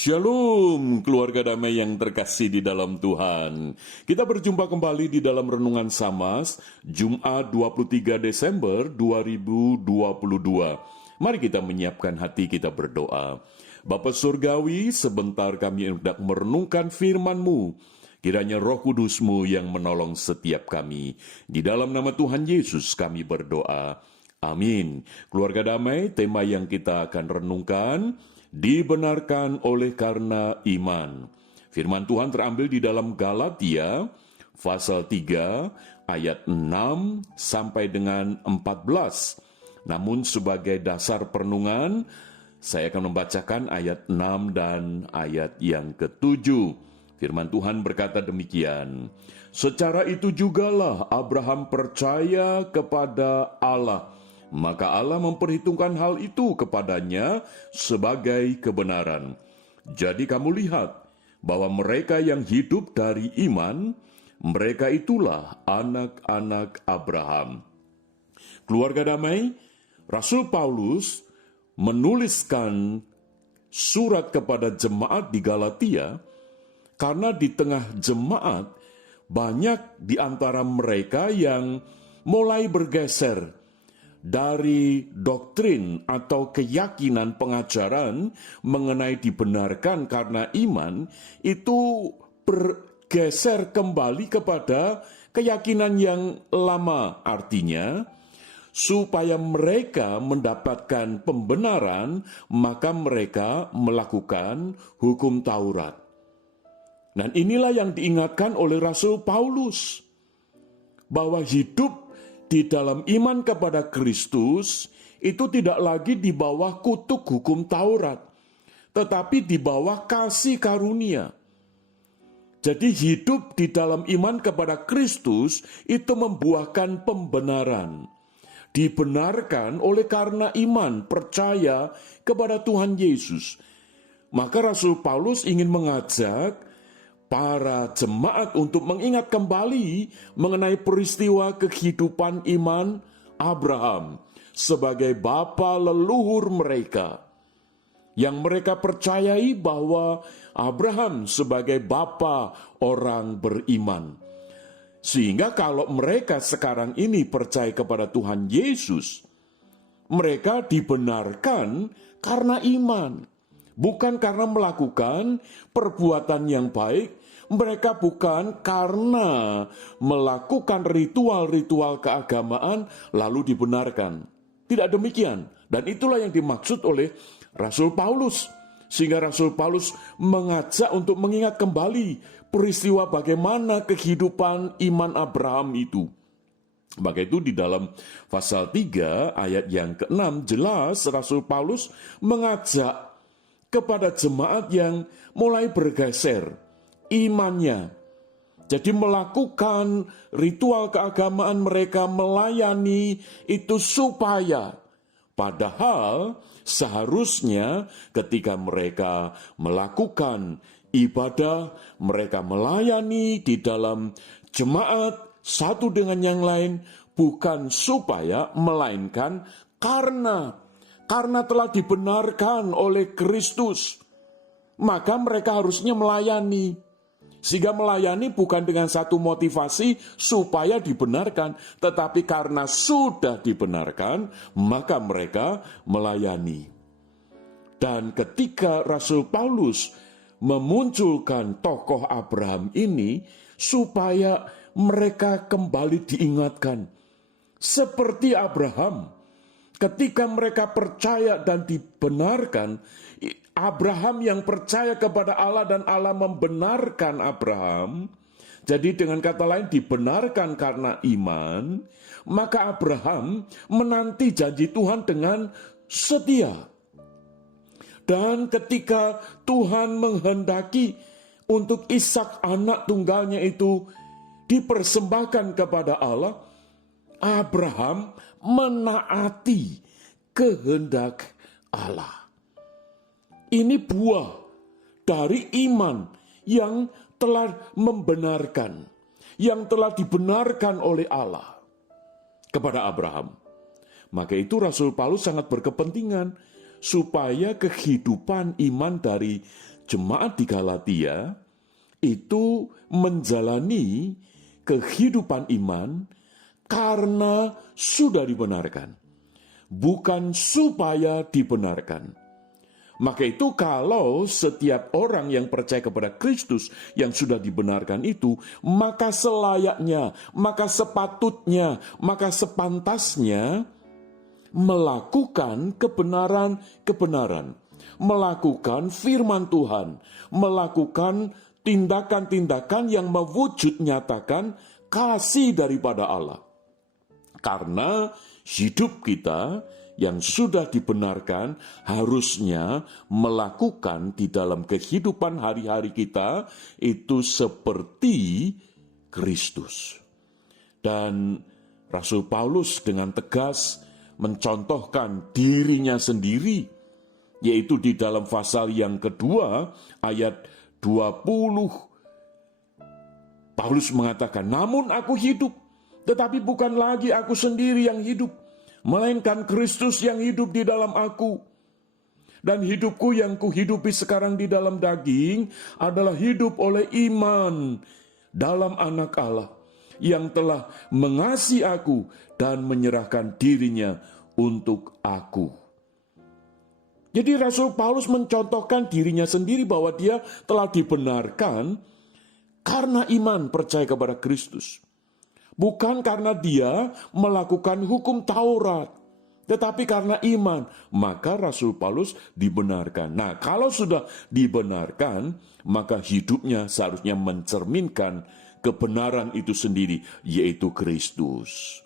Shalom, keluarga damai yang terkasih di dalam Tuhan. Kita berjumpa kembali di dalam Renungan Samas, Jumat 23 Desember 2022. Mari kita menyiapkan hati kita berdoa. Bapa Surgawi, sebentar kami hendak merenungkan firman-Mu. Kiranya Roh Kudus-Mu yang menolong setiap kami. Di dalam nama Tuhan Yesus kami berdoa. Amin. Keluarga damai, tema yang kita akan renungkan, dibenarkan oleh karena iman. Firman Tuhan terambil di dalam Galatia, pasal 3, ayat 6 sampai dengan 14. Namun sebagai dasar perenungan, saya akan membacakan ayat 6 dan ayat yang ke-7. Firman Tuhan berkata demikian, "Secara itu jugalah Abraham percaya kepada Allah, maka Allah memperhitungkan hal itu kepadanya sebagai kebenaran. Jadi kamu lihat bahwa mereka yang hidup dari iman, mereka itulah anak-anak Abraham." Keluarga damai, Rasul Paulus menuliskan surat kepada jemaat di Galatia karena di tengah jemaat banyak di antara mereka yang mulai bergeser dari doktrin atau keyakinan pengajaran mengenai dibenarkan karena iman, itu bergeser kembali kepada keyakinan yang lama. Artinya, supaya mereka mendapatkan pembenaran, maka mereka melakukan hukum Taurat. Dan inilah yang diingatkan oleh Rasul Paulus, bahwa hidup di dalam iman kepada Kristus itu tidak lagi di bawah kutuk hukum Taurat, tetapi di bawah kasih karunia. Jadi hidup di dalam iman kepada Kristus itu membuahkan pembenaran. Dibenarkan oleh karena iman, percaya kepada Tuhan Yesus. Maka Rasul Paulus ingin mengajak para jemaat untuk mengingat kembali mengenai peristiwa kehidupan iman Abraham sebagai bapa leluhur mereka, yang mereka percayai bahwa Abraham sebagai bapa orang beriman. Sehingga kalau mereka sekarang ini percaya kepada Tuhan Yesus, mereka dibenarkan karena iman, bukan karena melakukan perbuatan yang baik. Mereka bukan karena melakukan ritual-ritual keagamaan lalu dibenarkan. Tidak demikian. Dan itulah yang dimaksud oleh Rasul Paulus. Sehingga Rasul Paulus mengajak untuk mengingat kembali peristiwa bagaimana kehidupan iman Abraham itu. Maka itu di dalam pasal 3 ayat yang ke-6 jelas Rasul Paulus mengajak kepada jemaat yang mulai bergeser imannya. Jadi melakukan ritual keagamaan mereka, melayani itu supaya, padahal seharusnya ketika mereka melakukan ibadah, mereka melayani di dalam jemaat satu dengan yang lain, bukan supaya, melainkan karena telah dibenarkan oleh Kristus, maka mereka harusnya melayani. Sehingga melayani bukan dengan satu motivasi supaya dibenarkan, tetapi karena sudah dibenarkan, maka mereka melayani. Dan ketika Rasul Paulus memunculkan tokoh Abraham ini, supaya mereka kembali diingatkan. Seperti Abraham, ketika mereka percaya dan dibenarkan, Abraham yang percaya kepada Allah dan Allah membenarkan Abraham. Jadi dengan kata lain dibenarkan karena iman, maka Abraham menanti janji Tuhan dengan setia. Dan ketika Tuhan menghendaki untuk Ishak anak tunggalnya itu dipersembahkan kepada Allah, Abraham menaati kehendak Allah. Ini buah dari iman yang telah membenarkan, yang telah dibenarkan oleh Allah kepada Abraham. Maka itu Rasul Paulus sangat berkepentingan supaya kehidupan iman dari jemaat di Galatia itu menjalani kehidupan iman karena sudah dibenarkan, bukan supaya dibenarkan. Maka itu kalau setiap orang yang percaya kepada Kristus yang sudah dibenarkan itu, maka selayaknya, maka sepatutnya, maka sepantasnya melakukan kebenaran-kebenaran, melakukan firman Tuhan, melakukan tindakan-tindakan yang mewujud nyatakan kasih daripada Allah. Karena hidup kita yang sudah dibenarkan harusnya melakukan di dalam kehidupan hari-hari kita itu seperti Kristus. Dan Rasul Paulus dengan tegas mencontohkan dirinya sendiri, yaitu di dalam pasal yang kedua ayat 20. Paulus mengatakan, "Namun aku hidup, tetapi bukan lagi aku sendiri yang hidup, melainkan Kristus yang hidup di dalam aku. Dan hidupku yang kuhidupi sekarang di dalam daging adalah hidup oleh iman dalam Anak Allah yang telah mengasihi aku dan menyerahkan dirinya untuk aku." Jadi Rasul Paulus mencontohkan dirinya sendiri bahwa dia telah dibenarkan karena iman percaya kepada Kristus. Bukan karena dia melakukan hukum Taurat, tetapi karena iman, maka Rasul Paulus dibenarkan. Nah, kalau sudah dibenarkan, maka hidupnya seharusnya mencerminkan kebenaran itu sendiri, yaitu Kristus.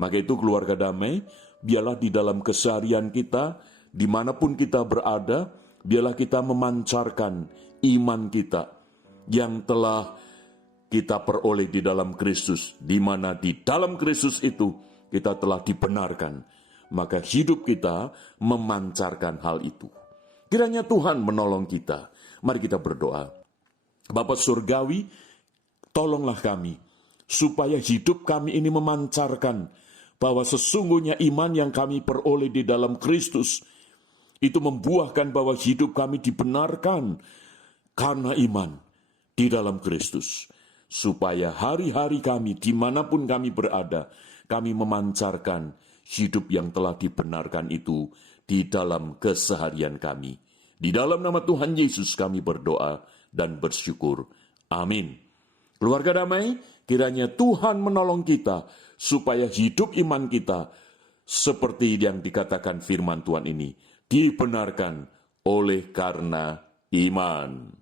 Maka itu keluarga damai, biarlah di dalam keseharian kita, dimanapun kita berada, biarlah kita memancarkan iman kita yang telah kita peroleh di dalam Kristus, di mana di dalam Kristus itu kita telah dibenarkan, maka hidup kita memancarkan hal itu. Kiranya Tuhan menolong kita. Mari kita berdoa. Bapa Surgawi, tolonglah kami, supaya hidup kami ini memancarkan bahwa sesungguhnya iman yang kami peroleh di dalam Kristus, itu membuahkan bahwa hidup kami dibenarkan karena iman di dalam Kristus. Supaya hari-hari kami, dimanapun kami berada, kami memancarkan hidup yang telah dibenarkan itu di dalam keseharian kami. Di dalam nama Tuhan Yesus kami berdoa dan bersyukur. Amin. Keluarga damai, kiranya Tuhan menolong kita, supaya hidup iman kita, seperti yang dikatakan firman Tuhan ini, dibenarkan oleh karena iman.